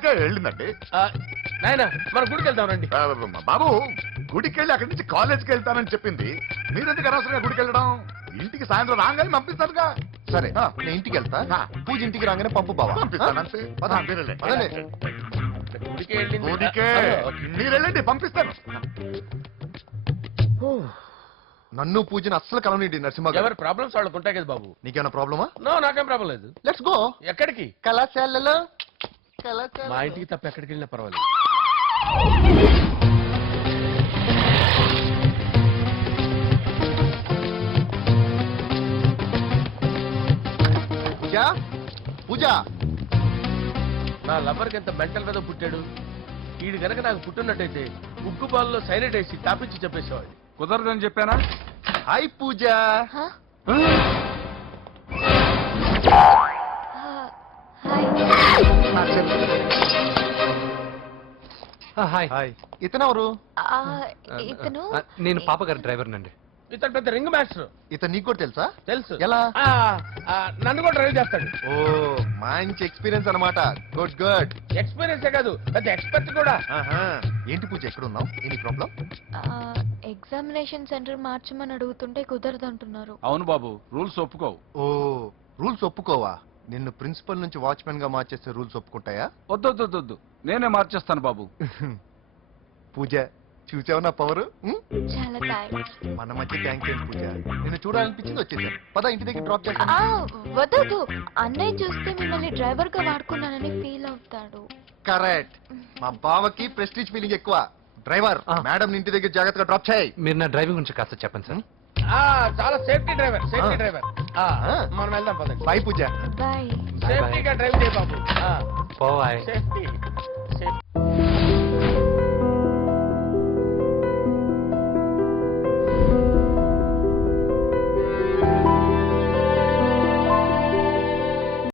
దాకా వెళ్ళిందండి. నాయన మన గుడికి వెళ్తాం రండి. బాబు గుడికి వెళ్ళి అక్కడి నుంచి కాలేజ్కి వెళ్తానని చెప్పింది. మీరెందుకు అనవసరంగా గుడికి వెళ్ళడం? ఇంటికి సాయంత్రం రాగానే పంపిస్తారుగా. సరే నేను ఇంటికి వెళ్తా, పూజ ఇంటికి రాగానే పంపు బావా. పంపిస్తాను అంతే. గుడికి వెళ్ళింది. గుడికే మీరు వెళ్ళండి, పంపిస్తాను. నన్ను పూజని అస్సలు కలవనిండి నరసింహ గారు. ఎవరి ప్రాబ్లమ్స్ వాళ్ళకు ఉంటాయి కదా బాబు. నీకేమైనా ప్రాబ్లమా? నో, నాకేం ప్రాబ్లం లేదు. Let's go. ఎక్కడికి? కళాశాలలో. మా ఇంటికి తప్ప ఎక్కడికి వెళ్ళినా పర్వాలేదు. పూజ పూజ. నా లవర్కి ఎంత మెంటల్ కదా పుట్టాడు. వీడు గనక నాకు పుట్టినట్టయితే ఉగ్గు బాల్లో సైనట్ వేసి తాపించి చెప్పేసేవాడు. కుదరదని చెప్పానా? హాయ్ పూజ. హాయ్. హాయ్. ఇతనెవరు? ఇతను నేను పాప గారి డ్రైవర్ నండి. ఇతను పెద్ద రింగ్ మాస్టర్. ఇతను నీకు కూడా తెలుసా? తెలుసు. ఎలా? నన్ను కూడా డ్రైవ్ చేస్తాడు. ఓ మంచి ఎక్స్పీరియన్స్ అన్నమాట. Good good. ఎక్స్పీరియన్సే కాదు, పెద్ద ఎక్స్పర్ట్ కూడా. ఏంటి పూజ ఎక్కడ ఉన్నావు? Any problem? ఎగ్జామినేషన్ సెంటర్ మార్చమని అడుగుతుంటే కుదరదంటున్నారు. అవును బాబు, రూల్స్ ఒప్పుకోవు. ఓ రూల్స్ ఒప్పుకోవా? నిన్ను ప్రిన్సిపల్ నుంచి వాచ్మెన్ గా మార్చేస్తే రూల్స్ ఒప్పుకుంటాయా? వద్దు, నేనే మార్చేస్తాను బాబు. పూజ చూసావు నా పవర్? చాలా థాంక్స్. మన మధ్య థ్యాంక్ యూ పూజ. నిన్ను చూడాలనిపించింది వచ్చేసాను. పద ఇంటి దగ్గర డ్రాప్ చేస్తాను. వద్దు, అన్నయ్య చూస్తే మిమ్మల్ని డ్రైవర్ గా వాడుకున్నానని ఫీల్ అవుతాడు. కరెక్ట్. మా బావకి ప్రెస్టీజ్ ఫీలింగ్ ఎక్కువ. డ్రైవర్ మేడం ఇంటి దగ్గర జాగ్రత్తగా డ్రాప్ చేయి. మీరు నా డ్రైవింగ్ గురించి కాస్త చెప్పండి సార్. చాలా సేఫ్టీ డ్రైవర్. మనం వెళ్దాం పదండి. బై పూజ. బాయ్. సేఫ్టీగా డ్రైవ్ చేయ బాబు. పోవాయ్. సేఫ్టీ.